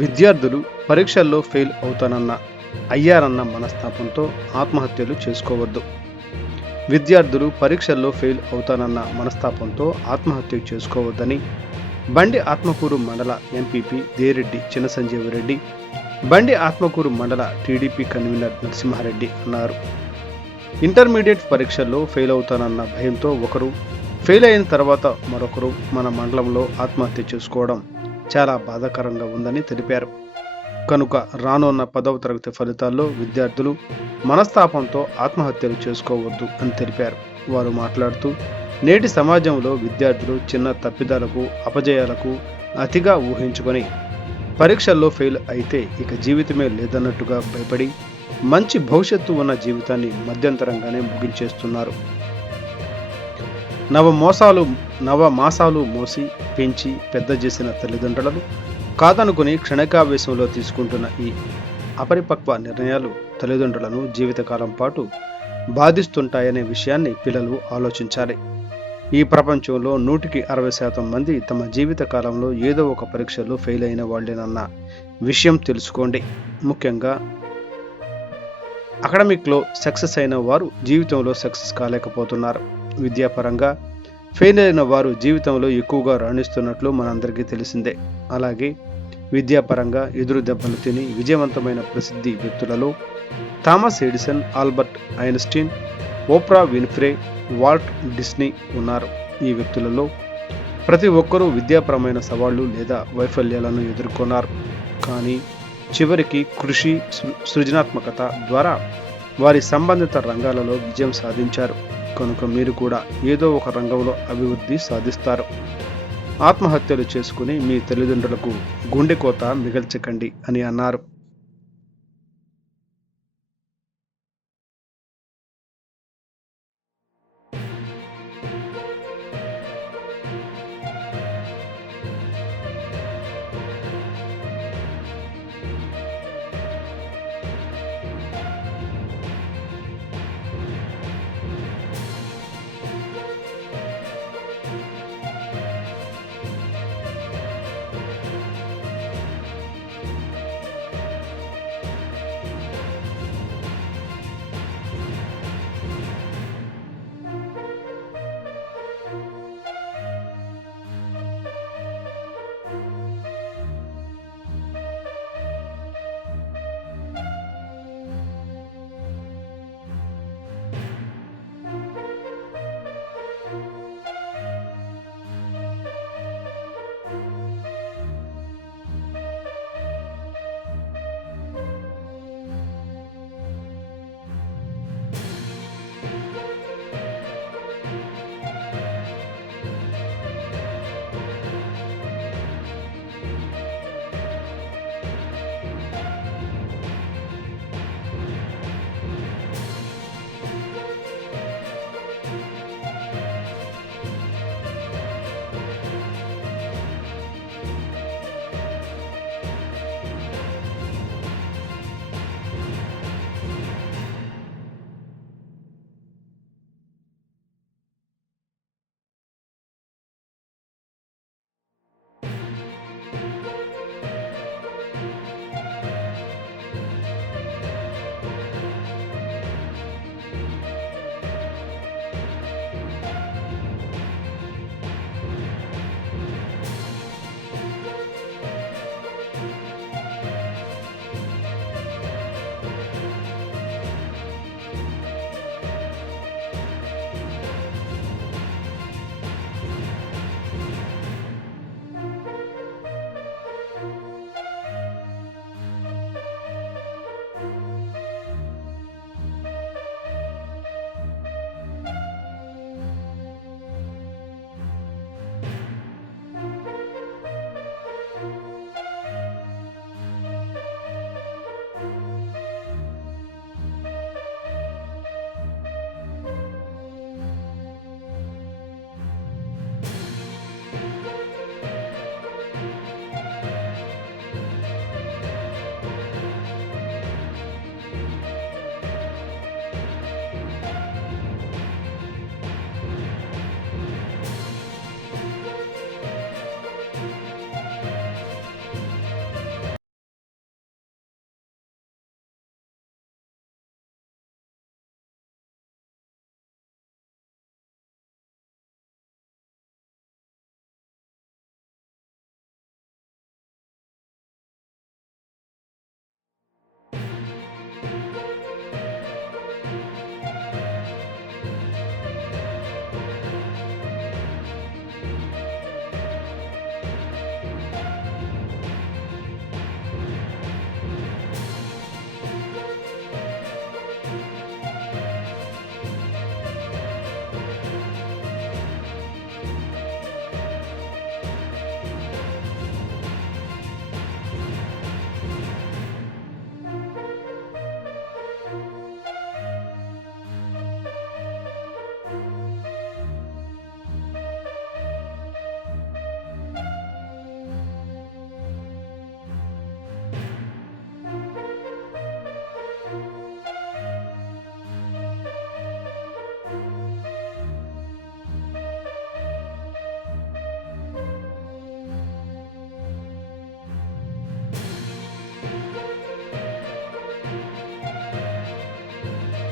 విద్యార్థులు పరీక్షల్లో ఫెయిల్ అయ్యారన్న మనస్తాపంతో ఆత్మహత్యలు చేసుకోవద్దు. విద్యార్థులు పరీక్షల్లో ఫెయిల్ అవుతానన్న మనస్తాపంతో ఆత్మహత్య చేసుకోవద్దని బండి ఆత్మకూరు మండల ఎంపీపీ దేరెడ్డి చినసంజీవరెడ్డి, బండి ఆత్మకూరు మండల టీడీపీ కన్వీనర్ నరసింహారెడ్డి అన్నారు. ఇంటర్మీడియట్ పరీక్షల్లో ఫెయిల్ అవుతానన్న భయంతో ఒకరు, ఫెయిల్ అయిన తర్వాత మరొకరు మన మండలంలో ఆత్మహత్య చేసుకోవడం చాలా బాధాకరంగా ఉందని తెలిపారు. కనుక రానున్న 10వ తరగతి ఫలితాల్లో విద్యార్థులు మనస్తాపంతో ఆత్మహత్యలు చేసుకోవద్దు అని తెలిపారు. వారు మాట్లాడుతూ, నేటి సమాజంలో విద్యార్థులు చిన్న తప్పిదాలకు, అపజయాలకు అతిగా ఊహించుకొని పరీక్షల్లో ఫెయిల్ అయితే ఇక జీవితమే లేదన్నట్టుగా భయపడి మంచి భవిష్యత్తు ఉన్న జీవితాన్ని మధ్యంతరంగానే ముగించేస్తున్నారు. నవమాసాలు మోసి పెంచి పెద్ద చేసిన తల్లిదండ్రులను కాదనుకుని క్షణికావేశంలో తీసుకుంటున్న ఈ అపరిపక్వ నిర్ణయాలు తల్లిదండ్రులను జీవితకాలం పాటు బాధిస్తుంటాయనే విషయాన్ని పిల్లలు ఆలోచించాలి. ఈ ప్రపంచంలో 100కి 60% మంది తమ జీవిత కాలంలో ఏదో ఒక పరీక్షలో ఫెయిల్ అయిన వాళ్ళేనన్న విషయం తెలుసుకోండి. ముఖ్యంగా అకాడమిక్లో సక్సెస్ అయిన వారు జీవితంలో సక్సెస్ కాలేకపోతున్నారు. విద్యాపరంగా ఫెయిల్ అయిన వారు జీవితంలో ఎక్కువగా రాణిస్తున్నట్లు మనందరికీ తెలిసిందే. అలాగే విద్యాపరంగా ఎదురు దెబ్బలు తిని విజయవంతమైన ప్రసిద్ధి వ్యక్తులలో Thomas Edison, Albert Einstein, Oprah Winfrey, Walt Disney ఉన్నారు. ఈ వ్యక్తులలో ప్రతి ఒక్కరూ విద్యాపరమైన సవాళ్లు లేదా వైఫల్యాలను ఎదుర్కొన్నారు. కానీ చివరికి కృషి, సృజనాత్మకత ద్వారా వారి సంబంధిత రంగాలలో విజయం సాధించారు. కనుక మీరు కూడా ఏదో ఒక రంగంలో అభివృద్ధి సాధిస్తారు. ఆత్మహత్యలు చేసుకుని మీ తల్లిదండ్రులకు గుండెకోత మిగల్చకండి అని అన్నారు.